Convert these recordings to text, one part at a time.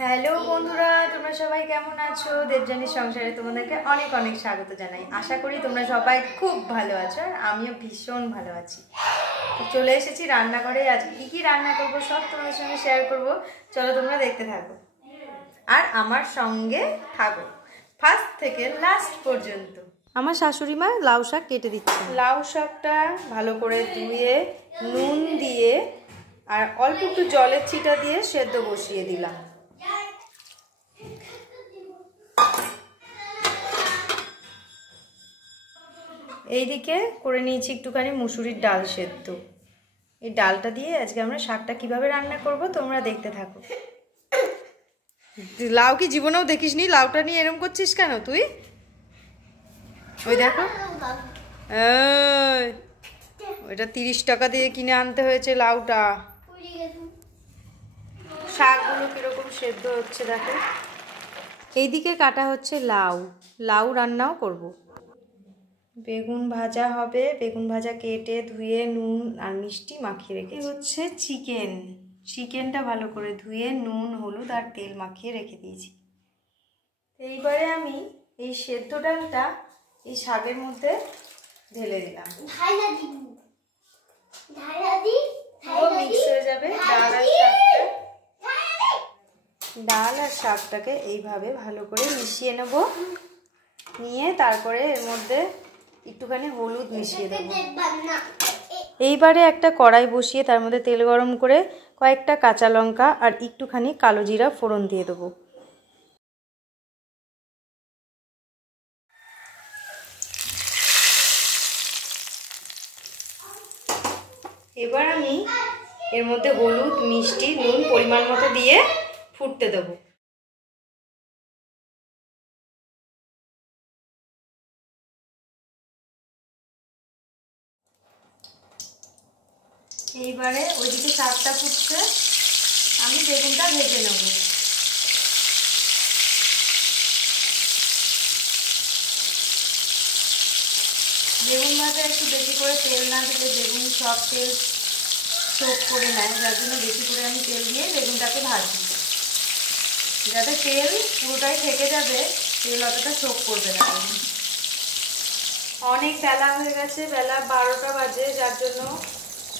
Hello বন্ধুরা, তোমরা সবাই কেমন আছো? দেবযানীর সংসারে তোমাদেরকে অনেক অনেক স্বাগত জানাই। আশা করি তোমরা সবাই খুব ভালো আছো আর আমিও ভীষণ ভালো আছি। তো চলে এসেছি রান্নাঘরে। আজকে কী কী রান্না করবো সব তোমাদের সঙ্গে শেয়ার করব। চলো তোমরা দেখতে থাকো আর আমার সঙ্গে থাকো ফার্স্ট থেকে লাস্ট পর্যন্ত। আমার শাশুড়ি মা লাউ শাক কেটে দিচ্ছে। লাউ শাকটা ভালো করে ধুয়ে নুন দিয়ে আর অল্প একটু জলের ছিটা দিয়ে সেদ্ধ বসিয়ে দিলাম। এইদিকে করে নিয়েছি একটুখানি মুসুরির ডাল সেদ্ধ। এই ডালটা দিয়ে আজকে আমরা শাকটা কিভাবে রান্না করব তোমরা দেখতে থাকো। লাউ কি জীবনেও দেখিস নি? লাউটা নিয়ে এরকম করছিস কেন তুই? ওই দেখো, ওইটা 30 টাকা দিয়ে কিনে আনতে হয়েছে লাউটা। শাকগুলো কিরকম সেদ্ধ হচ্ছে দেখো। এইদিকে কাটা হচ্ছে লাউ, লাউ রান্নাও করব। বেগুন ভাজা হবে, বেগুন ভাজা কেটে ধুয়ে নুন আর মিষ্টি মাখিয়ে রেখে হচ্ছে চিকেনটা ভালো করে ধুয়ে নুন হলুদ আর তেল মাখিয়ে রেখে দিয়েছি। এইবারে আমি এই সেদ্ধ ডালটা এই শাকের মধ্যে ঢেলে দিলাম। মিক্স হয়ে যাবে ডাল আর শাকটাকে এইভাবে ভালো করে মিশিয়ে নেব। নিয়ে তারপরে এর মধ্যে একটুখানি হলুদ মিশিয়ে দেব। এইবারে একটা কড়াই বসিয়ে তার মধ্যে তেল গরম করে কয়েকটা কাঁচা লঙ্কা আর একটুখানি কালো জিরা ফোড়ন দিয়ে দেবো। এবার আমি এর মধ্যে হলুদ মিষ্টি নুন পরিমাণ মতো দিয়ে ফুটতে দেবো। এইবারে ওইদিকে শাকটা ফুটছে, আমি বেগুনটা ভেজে নেব। বেগুন ভাজা একটু বেশি করে তেল না দিলে বেগুন সব তেল শোক করে নেয়, যার জন্য বেশি করে আমি তেল দিয়ে বেগুনটাকে ভাজি, যাতে তেল পুরোটাই থেকে যাবে, তেল অতটা শোক করবে না। অনেক বেলা হয়ে গেছে, বেলা 12টা বাজে, যার জন্য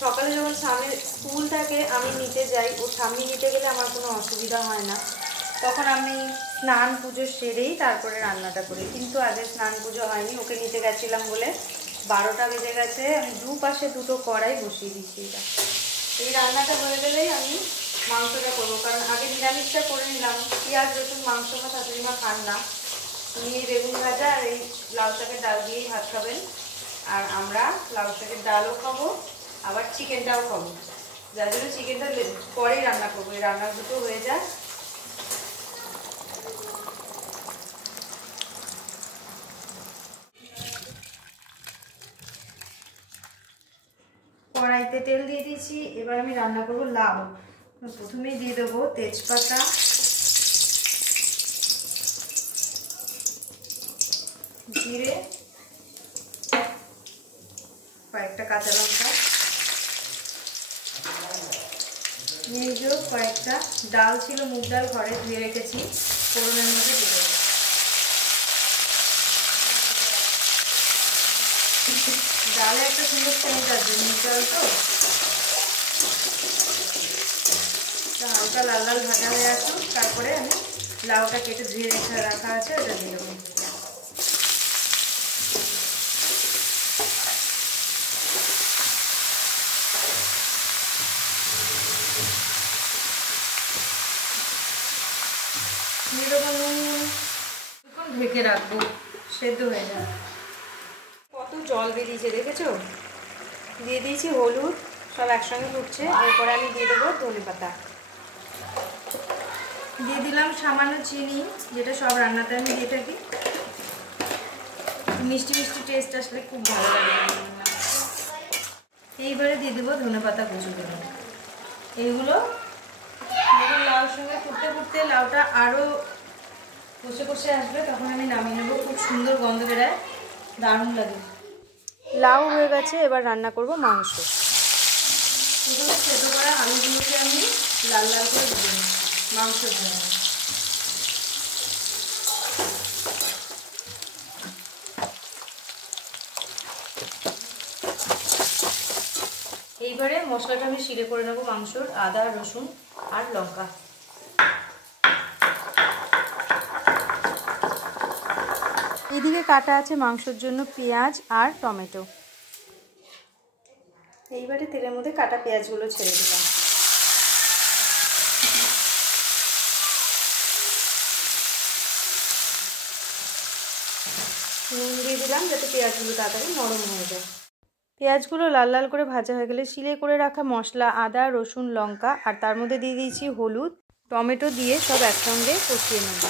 সকালে যখন সামনে স্কুল থাকে আমি নিতে যাই। ও সামনে নিতে গেলে আমার কোনো অসুবিধা হয় না, তখন আমি স্নান পুজো সেরেই তারপরে রান্নাটা করি। কিন্তু আগে স্নান পুজো হয়নি, ওকে নিতে গেছিলাম বলে 12টা বেজে গেছে। আমি দুপাশে দুটো কড়াই বসিয়ে দিচ্ছি। এই রান্নাটা হয়ে গেলেই আমি মাংসটা করবো, কারণ আগে নিরামিষটা করে নিলাম। পেঁয়াজ রসুন মাংস আমার শাশুড়ি মা খান না, উনি বেগুন ভাজা আর এই লাউ শাকের ডাল দিয়েই ভাত খাবেন। আর আমরা লাউ শাকের ডালও খাবো আবার চিকেনটাও খাবো, যার জন্য চিকেনটা পরেই রান্না করবো। এই রান্না দুটো হয়ে যায়। কড়াইতে তেল দিয়ে দিয়েছি, এবার আমি রান্না করবো লাউ। প্রথমেই দিয়ে দেবো তেজপাতা, জিরে, কয়েকটা কাঁচা লঙ্কা, কয়েকটা ডাল ছিল, মুগ ডাল ঘরে ধুয়ে রেখেছি, ফোড়নের মধ্যে দিয়ে দেবো। ডালে একটা সুন্দর সেন্ট আছে, মুগ ডাল তো হালকা লাল লাল ভাজা হয়ে আসুক, তারপরে আমি লাউটা কেটে ধুয়ে রাখা আছে ওটা দিয়ে দেবো। দিয়ে দেবো নুন, ঢেকে রাখবো সেদ্ধ হয়ে যাবে। কত জল বেরিয়েছে দেখেছো? দিয়ে দিয়েছি হলুদ, সব একসঙ্গে ফুটছে। এরপরে আমি দিয়ে দেবো ধনেপাতা, দিয়ে দিলাম সামান্য চিনি, যেটা সব রান্নাতে আমি দিয়ে থাকি। মিষ্টি মিষ্টি টেস্ট আসলে খুব ভালো লাগে। এইবারে দিয়ে দেবো ধনেপাতা কুচুগুলো। এইগুলো লাউর সঙ্গে ফুটতে ফুটতে লাউটা আরও কষে কষে আসবে, তখন আমি নামিয়ে নেবো। খুব সুন্দর গন্ধ বেরোয়, দারুণ লাগে। লাউ হয়ে গেছে, এবার রান্না করব মাংস। প্রথমে সেদ্ধ করা আলুগুলোকে আমি লাল লাল করে ভেজে নিই। মাংসের জন্য। এইবারে মশলাটা আমি সিরে করে নেবো মাংসর, আদা রসুন আর লঙ্কা। এদিকে কাটা আছে মাংসের জন্য পেঁয়াজ আর টমেটো। এইবারে তেলের মধ্যে কাটা পেঁয়াজগুলো ছেড়ে দিলাম। নুন দিয়ে দিলাম যাতে পেঁয়াজগুলো তাড়াতাড়ি নরম হয়ে যায়। পেঁয়াজগুলো লাল লাল করে ভাজা হয়ে গেলে সিলে করে রাখা মশলা, আদা রসুন লঙ্কা আর তার মধ্যে দিয়ে দিয়েছি হলুদ, টমেটো দিয়ে সব একসঙ্গে কষিয়ে নেব।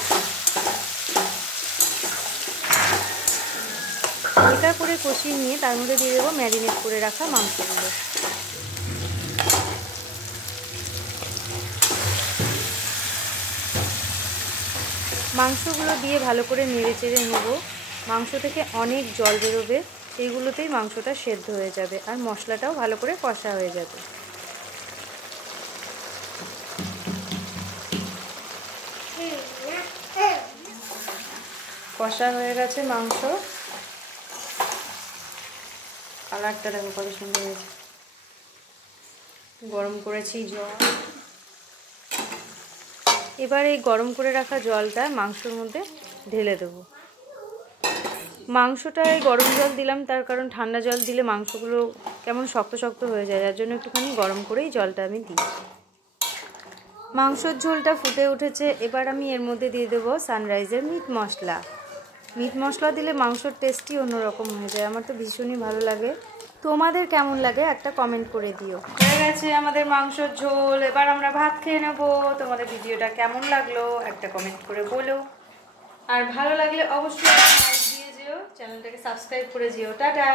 হালকা করে কষিয়ে নিয়ে তার মধ্যে দিয়ে দেবো ম্যারিনেট করে রাখা মাংসগুলো। মাংসগুলো দিয়ে ভালো করে নেড়ে চেড়ে নেব। মাংস থেকে অনেক জল বেরোবে, সেইগুলোতেই মাংসটা সেদ্ধ হয়ে যাবে আর মশলাটাও ভালো করে কষা হয়ে যাবে। কষা হয়ে গেছে মাংস, কালারটা দেখো কত সুন্দর হয়েছে। গরম করেছি জল, এবার এই গরম করে রাখা জলটা মাংসের মধ্যে ঢেলে দেবো। মাংসটা এই গরম জল দিলাম তার কারণ ঠান্ডা জল দিলে মাংসগুলো কেমন শক্ত শক্ত হয়ে যায়, যার জন্য একটুখানি গরম করেই জলটা আমি দিই। মাংসের ঝোলটা ফুটে উঠেছে, এবার আমি এর মধ্যে দিয়ে দেবো সানরাইজের মিট মশলা। মিট মশলা দিলে মাংসর টেস্টই অন্যরকম হয়ে যায়, আমার তো ভীষণই ভালো লাগে। তোমাদের কেমন লাগে একটা কমেন্ট করে দিও। হয়ে গেছে আমাদের মাংসের ঝোল, এবার আমরা ভাত খেয়ে নেবো। তোমাদের ভিডিওটা কেমন লাগলো একটা কমেন্ট করে বলো, আর ভালো লাগলে অবশ্যই লাইক দিয়ে যেও, চ্যানেলটাকে সাবস্ক্রাইব করে যেও। টাটা।